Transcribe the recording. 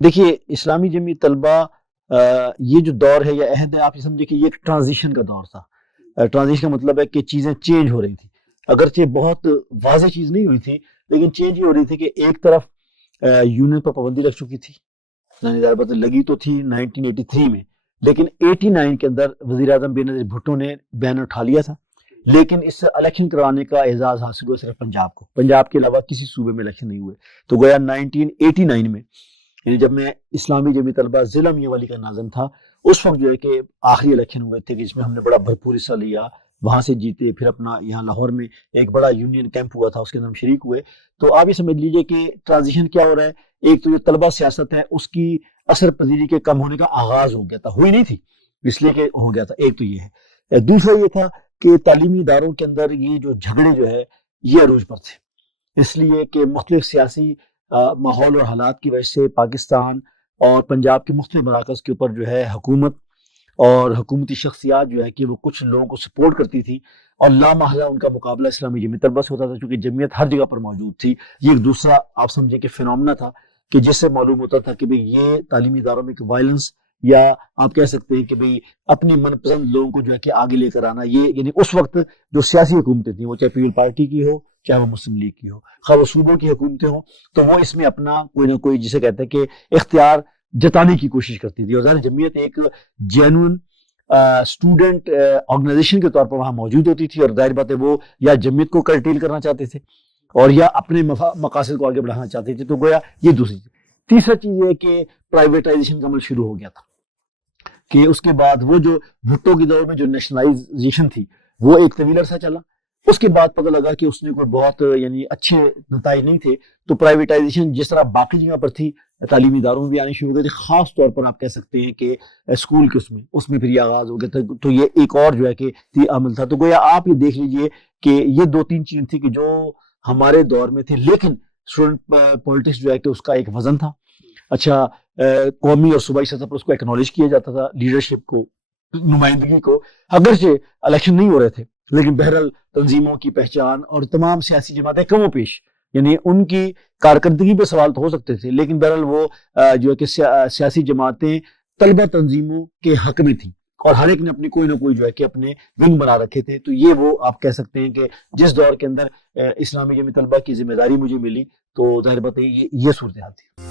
دیکھیے اسلامی جمعیت طلبہ یہ جو دور ہے یا عہد ہے، آپ یہ سمجھے کہ یہ ایک ٹرانزیشن کا دور تھا۔ ٹرانزیشن کا مطلب ہے کہ چیزیں چینج ہو رہی تھی، اگرچہ بہت واضح چیز نہیں ہوئی تھی لیکن چینج یہ ہو رہی تھی کہ ایک طرف یونین پر پابندی لگ چکی تھی، بات لگی تو تھی 1983 میں، لیکن 89 کے اندر وزیر اعظم بینظیر بھٹو نے بین اٹھا لیا تھا، لیکن اس سے الیکشن کرانے کا اعزاز حاصل ہوا صرف پنجاب کو، پنجاب کے علاوہ کسی صوبے میں الیکشن نہیں ہوئے۔ تو گویا 1989 میں، یعنی جب میں اسلامی جمعیت طلبہ ضلع میاں والی کا ناظم تھا، اس وقت جو ہے کہ آخری الیکشن ہوئے تھے کہ جس میں ہم نے بڑا بھرپور حصہ لیا، وہاں سے جیتے، پھر اپنا یہاں لاہور میں ایک بڑا یونین کیمپ ہوا تھا، اس کے اندر ہم شریک ہوئے۔ تو آپ یہ سمجھ لیجئے کہ ٹرانزیشن کیا ہو رہا ہے، ایک تو یہ طلبہ سیاست ہے اس کی اثر پذیری کے کم ہونے کا آغاز ہو گیا تھا، ہوئی نہیں تھی اس لیے کہ ہو گیا تھا، ایک تو یہ ہے۔ دوسرا یہ تھا کہ تعلیمی اداروں کے اندر یہ جو جھگڑے جو ہے یہ عروج پر تھے، اس لیے کہ مختلف سیاسی ماحول اور حالات کی وجہ سے پاکستان اور پنجاب کے مختلف مراکز کے اوپر جو ہے حکومت اور حکومتی شخصیات جو ہے کہ وہ کچھ لوگوں کو سپورٹ کرتی تھی، اور لامحالہ ان کا مقابلہ اسلامی جمعیت طلبہ سے ہوتا تھا، چونکہ جمعیت ہر جگہ پر موجود تھی۔ یہ ایک دوسرا آپ سمجھے کہ فینومنا تھا کہ جس سے معلوم ہوتا تھا کہ بھئی یہ تعلیمی اداروں میں وائلنس، یا آپ کہہ سکتے ہیں کہ بھئی اپنی من پسند لوگوں کو جو ہے کہ آگے لے کر آنا، یہ یعنی اس وقت جو سیاسی حکومتیں تھیں، وہ چاہے پیپل پارٹی کی ہو چاہے وہ مسلم لیگ کی ہو، خواہ وہ صوبوں کی حکومتیں ہوں، تو وہ اس میں اپنا کوئی نہ کوئی جسے کہتے ہیں کہ اختیار جتانے کی کوشش کرتی تھی۔ اور ظاہر جمعیت ایک جینوئن اسٹوڈنٹ آرگنائزیشن کے طور پر وہاں موجود ہوتی تھی، اور ظاہر بات ہے وہ یا جمعیت کو کرٹیل کرنا چاہتے تھے اور یا اپنے مقاصد کو آگے بڑھانا چاہتے تھے۔ تو گویا یہ دوسری چیز۔ تیسرا چیز یہ ہے کہ پرائیویٹائزیشن کا عمل شروع ہو گیا تھا، کہ اس کے بعد وہ جو بھٹو کے دور میں جو نیشنلائزیشن تھی وہ ایک طویل عرصہ چلا، اس کے بعد پتہ لگا کہ اس نے کوئی بہت یعنی اچھے نتائج نہیں تھے، تو پرائیویٹائزیشن جس طرح باقی جگہ پر تھی تعلیمی اداروں میں بھی آنی شروع ہو گئی تھی، خاص طور پر آپ کہہ سکتے ہیں کہ اسکول کے اس میں پھر یہ آغاز ہو گیا تھا۔ تو یہ ایک اور جو ہے کہ عمل تھا۔ تو گویا آپ یہ دیکھ لیجئے کہ یہ دو تین چیزیں تھی کہ جو ہمارے دور میں تھے، لیکن اسٹوڈنٹ پولیٹکس جو ہے کہ اس کا ایک وزن تھا۔ اچھا، قومی اور صوبائی سطح پر اس کو ایکنالج کیا جاتا تھا، لیڈرشپ کو، نمائندگی کو، اگرچہ الیکشن نہیں ہو رہے تھے لیکن بہرحال تنظیموں کی پہچان اور تمام سیاسی جماعتیں کم و بیش یعنی ان کی کارکردگی پہ سوال تو ہو سکتے تھے، لیکن بہرحال وہ جو ہے کہ سیاسی جماعتیں طلبہ تنظیموں کے حق میں تھیں، اور ہر ایک نے اپنی کوئی نہ کوئی جو ہے کہ اپنے ونگ بنا رکھے تھے۔ تو یہ وہ آپ کہہ سکتے ہیں کہ جس دور کے اندر اسلامی جمعیت طلبہ کی ذمہ داری مجھے ملی، تو ظاہر بات ہے یہ صورتحال تھی۔